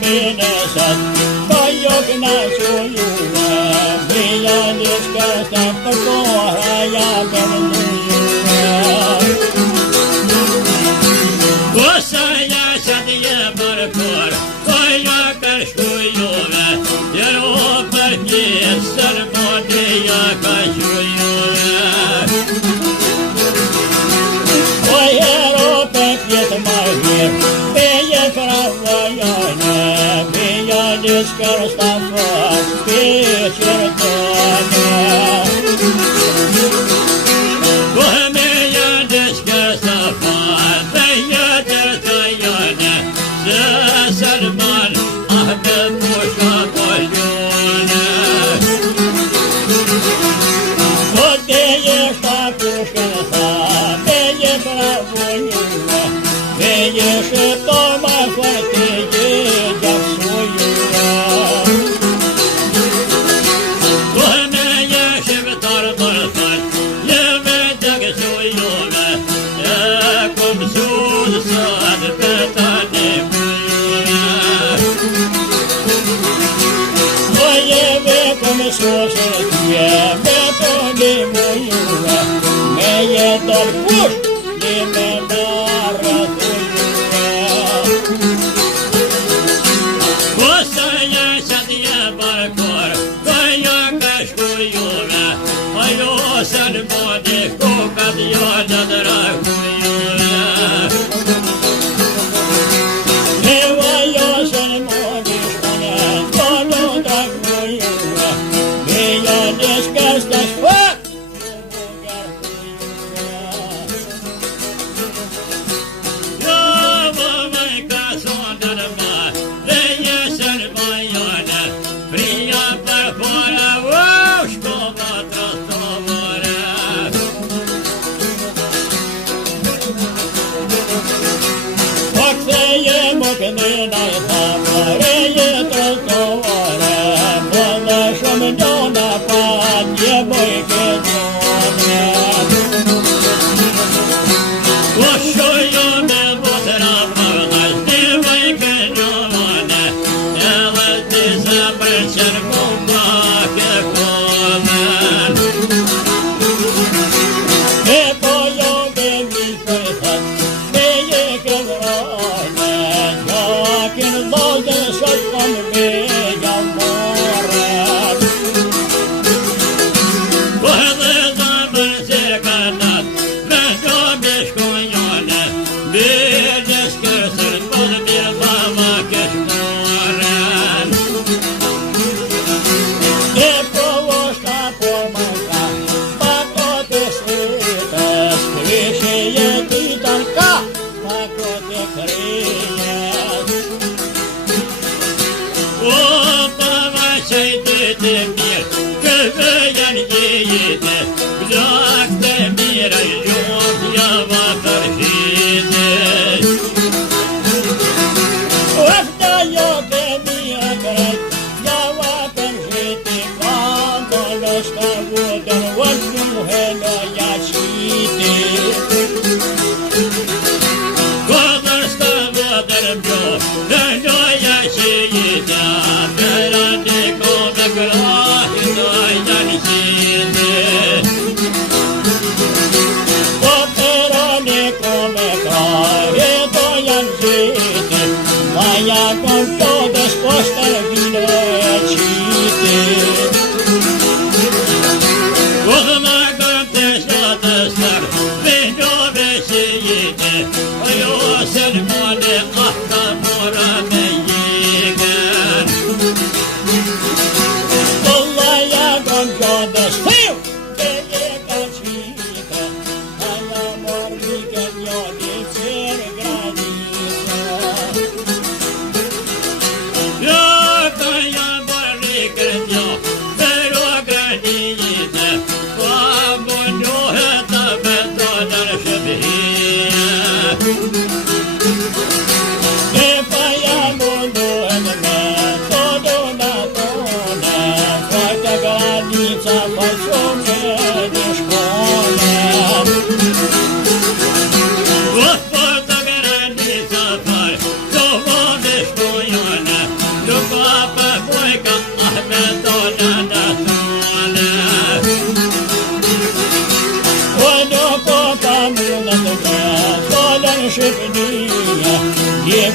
minësat, ka jo kënaqur juve, bia diçka s'ka për koha ja përnu juve. Kosa ja qatje për kur, ko ja kërshku juve, jero për pjesër modi ja ka qu juve. O jero për pjesë marhir, beje krava jane, beja diçka s'ka fat, beqër tane. Salman Ahmed Pusha Koljone Odeye šta puška sa Beje pravo juve Beje šetoma kvarteje jak svojuve Komeje šeptar barfat Jeve jak svojuve Jakom sud sad petane Слушай, я не мою, мне только не надо. Косая садья баркор, твоя кашку юра, мою сальмоди кукат йода драгуюра. Твоя сальмоди шпана, толю драгуюра. Desgastas fuck Yo mama casona ma leia salvaiana fria per fora usch come trastomora Fakteje moknena tamare trastomora Bona shomdona nie bojkę dłonie Oszojone potrafna nie bojkę dłonie Ale ty zabrać kumpakę pomen Nie bojowe mi szpychat Mieje kawrone Jakin zoldę szotkom wyjał more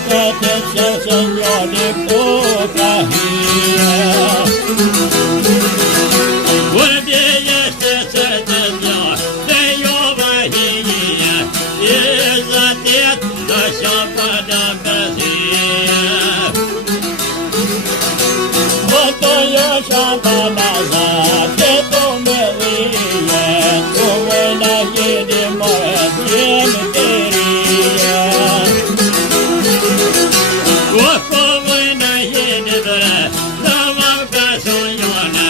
të qëllë njëri ku ka hije. Unë jeshte sërtë një, dhe jo vahije, i zatit në shopë në mëzije. Oto jo shopë në zatë, të me dhije, të me në jeni mërë t'jenë të rije. O povoj në jeni dhre, në më kasonjone,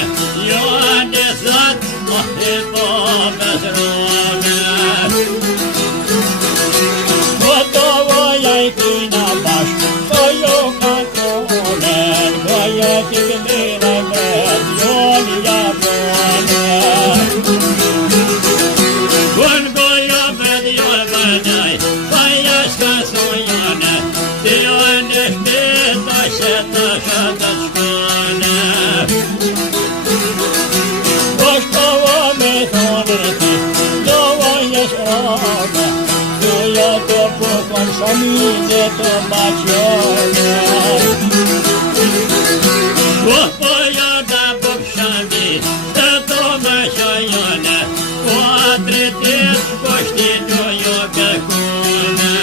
jo në zat, o i po besrone. Oto vojaj kina bashkë, ko jo kantonen, ko jo t'gëmire me t'jon japone. Unë gojo me dhjol vërdaj, pa jashka sonjone, ti jo në shpita që të shëtë shkone. Poshtovo me thonë ti, do vojesh rome, du jo të pukon shomine të baqone. Po jo da buk shami, të to më shojone, po atretit poshti do jo këkune.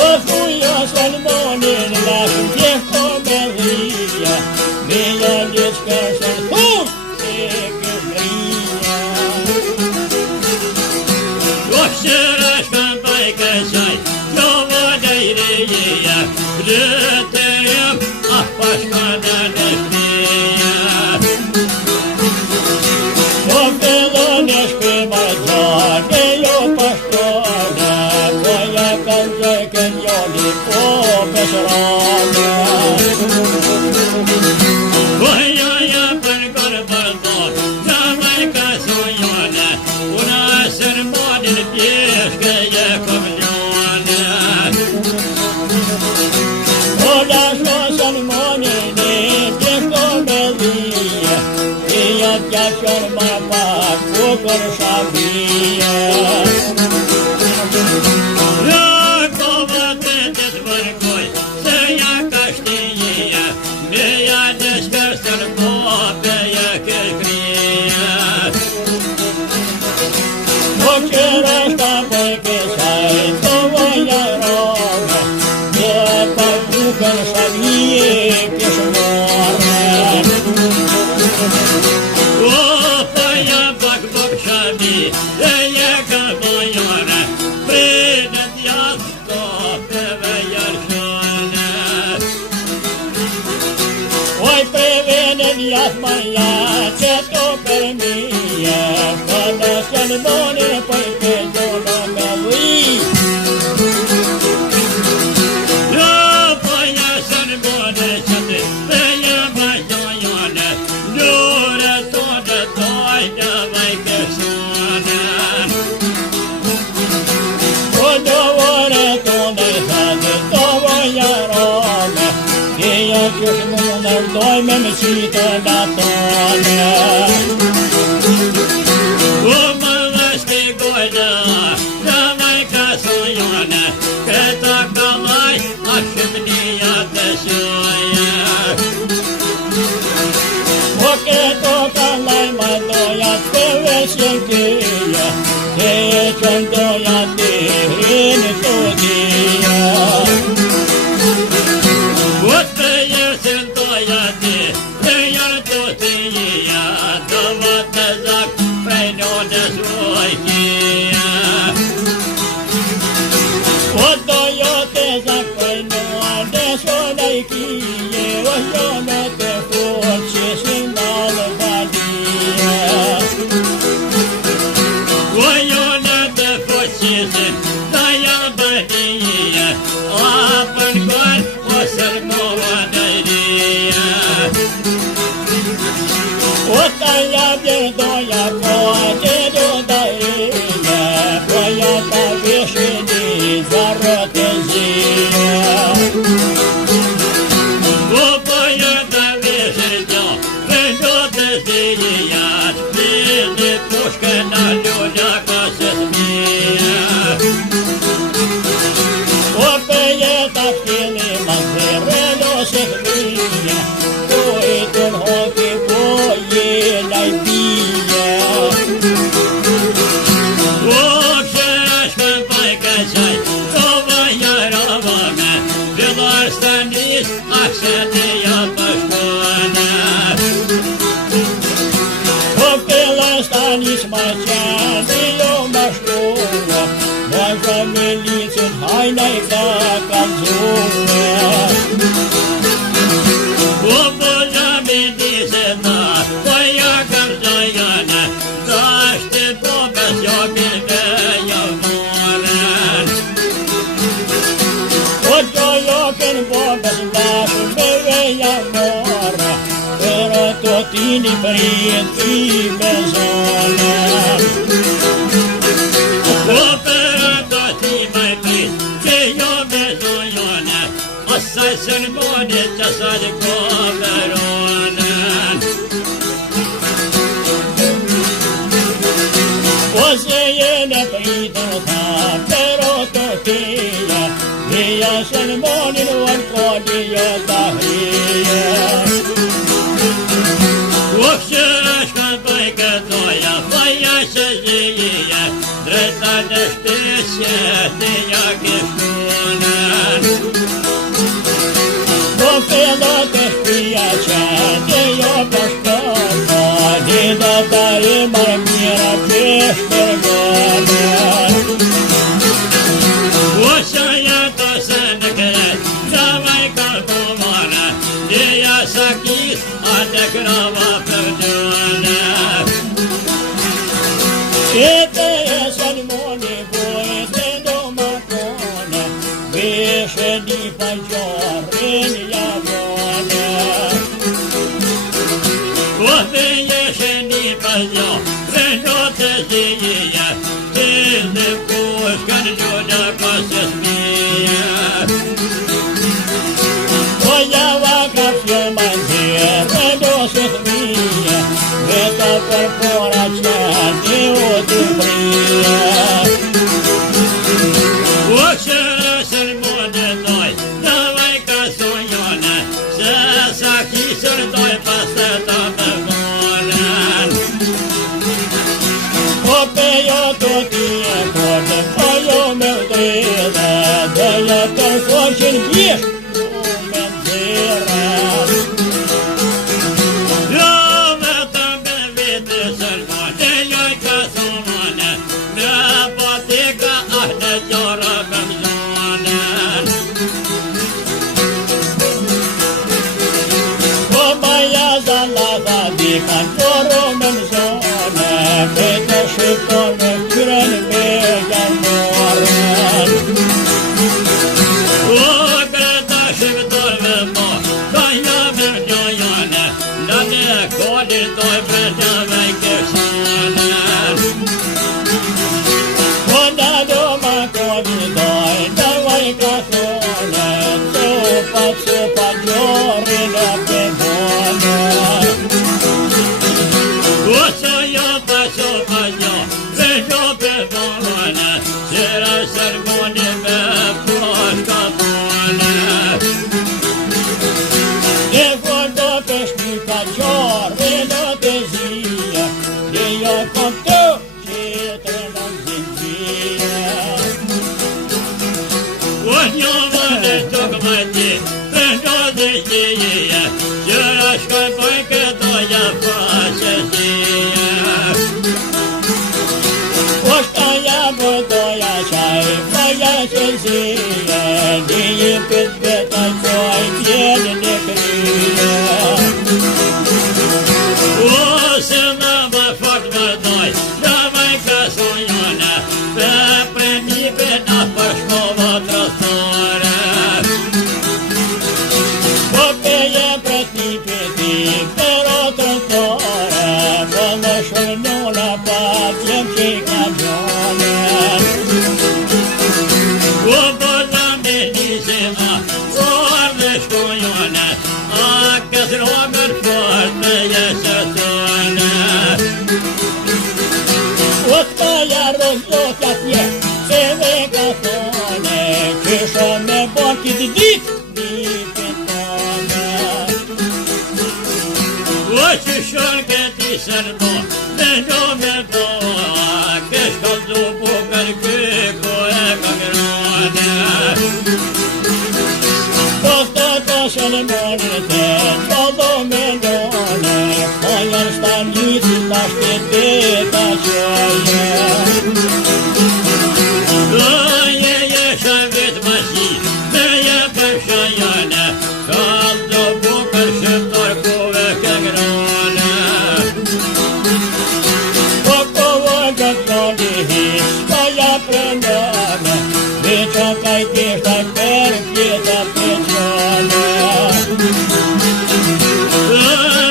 O fujo salmonin lashën tjeko me dhija, me jo njësë kërshën thun se këmrija. O shëra shkan baj kësaj, jo vodaj rejia, rëte jem, ah pashkana në shpija. O pedon e shpima gjane, jo pashtone, po ja kanë gjëken joni, po besrane. O joja për kërë përdor, gjamaj ka sonjone, una sërmonin pjeshke je këmljone. O lashmo salmonin e tjeko me dhije, e jo t'ja qërë ma pak, ku kër shabije. Jo kova të të vërkoj, se ja ka shtije, me ja në shkërsër pope ja ke krije. O qëra shka për kësaj, të voja rome, dhe pa kukën shabije kishë morë. O pa ja pak buk shami, e ja ka bojone, prinët jasë kopeve jërshone. Oj prevene vjat maja, që to për mije, ka në sëllmone për këgjono me dhi. Jo po ja sërmone qëtë, dhe ja bajtojone, njore to dhe toj dhe vaj kësone. O do vore to në thane, to voja rome, e jo kështë mundër doj me më qitë në tone. O më vështi gojda, dhe vaj kasonjone, këta kamaj, a shëmnia të shoja. O këto kalaj ma doja të vesën këja, e qënë doja të hinë të dhja. O të jesën doja të, dhe jarë të të jia, dhe vë të zak, fejno në zvojkia. O dojo të zakojno, në shonaj kije, o shone të fuq që shindalë valija. O jone të fuqisin, dhe janë bëhnija, a për kërë, o sërmova në rija. O të jabje doja po, që do dajrije, po ja ka vishini zarë të zija. O po jo të vishirjo, vendo të zijat, pili pushke në lulja ka se smija. Manzerelo se fria, poetul hoche voie n-ai bine. Ușești că mai căsai, tu mai iară mea, de doar stăniți, așa te ia pășcoană. Copila staniți măceani, eu mă școală, Moașa meliță în haina-i ca canzună. Copula medize ta, tăia cam zăiană, daște popes eu bilbe eu moară. Ojoioken vorbes lașu beveia moră, Pero totini printi mezonă. Operatori mai prin, ce eu bezoione, Asai sunt bune ce să de coverone. O să e neprită ta, pero totia, Via sunt buni nu arcodia ta hrie. Ușești că băi că toia, faia să zie, Dreta de șteșe, te ia cheștună. Copila te spiace, te io pastorno, Di datare mai mira peștergone. Ușaia ta să ne crezi, să mai calcomană, De ea să chis, a de grava perdioană. Siete salmoni voi te domacone, Vesce di pagiore in iavone. Poate ieși ni păzio, Renote zie, Til de pușcan joda ca să smie. Vogliava capie mangiare, doset mie, Veta per poracea di odubrie. Ușele sunt bune noi, Dă-mai ca soioane, Să sachisuri doi pasă ta pe bună. Copeio totie code, Foio meu drede, De-aia per foșin viești, Dumnezeire. Lume ta pe vite sărbane, Ioi ca soioane, Ne poate ca ahne cioră pe zone. Comaiază la vadica, Coro menzone, Vete și tone, Curen mega moren. O greta și dorme mo, Doina mergioione, Dane codi doi predea mai cheșane. Onda doma codi doi, Dă-mai ca tone, Țupa giorile pe bune. O să iau pe sopăio, Vejo pe bolone, Sera sărbune pe ploșca bune. E vorbă pe șpica giorile pe zie, De eu contu și trenăm zinție. O iomă de tocmăti, Vejo de zie, Sera-și că băi că doia face zie. Oștaia bădoia ceai, Faia ce zie, Dii cât beta coi, Piele de crie. O să mă fac noi, Dă-mai ca soioane, Pe premii pe apă școvă trăstoră. Copeie pretipiti, Pero trătoare, Bălășul nu la patiem și camioane. O bola medize a, Doar de școiu shkon këti sërbo, me me po, kesh kalzu bukër kyku e këngrone. Të shëllëmonë të qëllo me ndone, po janë stanjit të shtetit të qëllë. Je shëvit më shi, me je për shëjane, kalzo bukër shëptor kuve këngrone. Po kovë këtë dihis, po ja prëndone, dhe që kaj kishtë për pjetë për qëllë.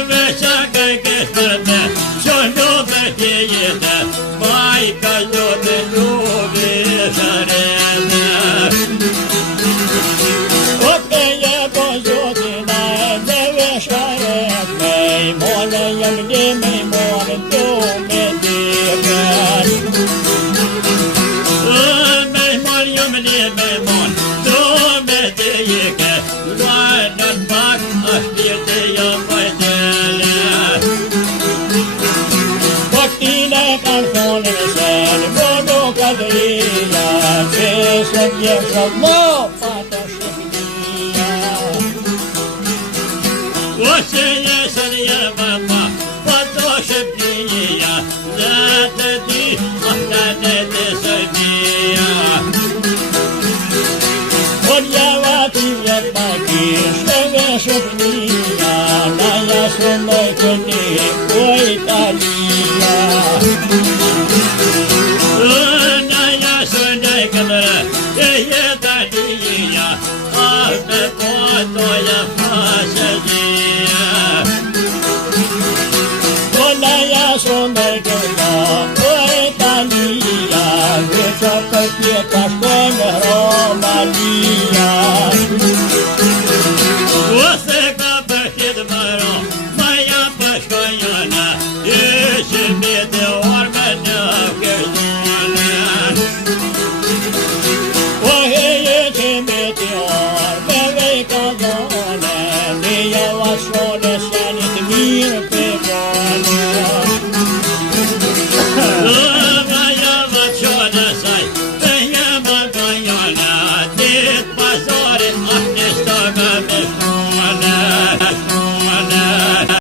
Veqa kaj kesh për te, që ljube tje jetë, maj ka ljube ljubi shërene. O të je po zotina e dhe vesharet, me i mone jem dhe me i mone do me dikër. Me i mon jom dhe me i mon, do me dike, vajnën pak ashtir të jam pajtele. Po këtine kanë thonë në sen, vodo kadrija, që se t'jem shëllo, pa të shëpnia. Ose jesën jema ma, pa të shëpnia, dhe të di, ahtane të sërbia. Por java t'i vjet pa kishtë dhe shëpnia, na jasë në këni, po Italia. Na jasë në këmërë, e jetë adia, ahme po toja pasëdia. Po na jasë në këni, po Italia, veqa për tjeta shkojnë Romalia. Ose ka përshit mëro, maja përshkojnë, ishë mjete orme në kërzone. O heje që me t'jor, me vej ka dhone, një javasho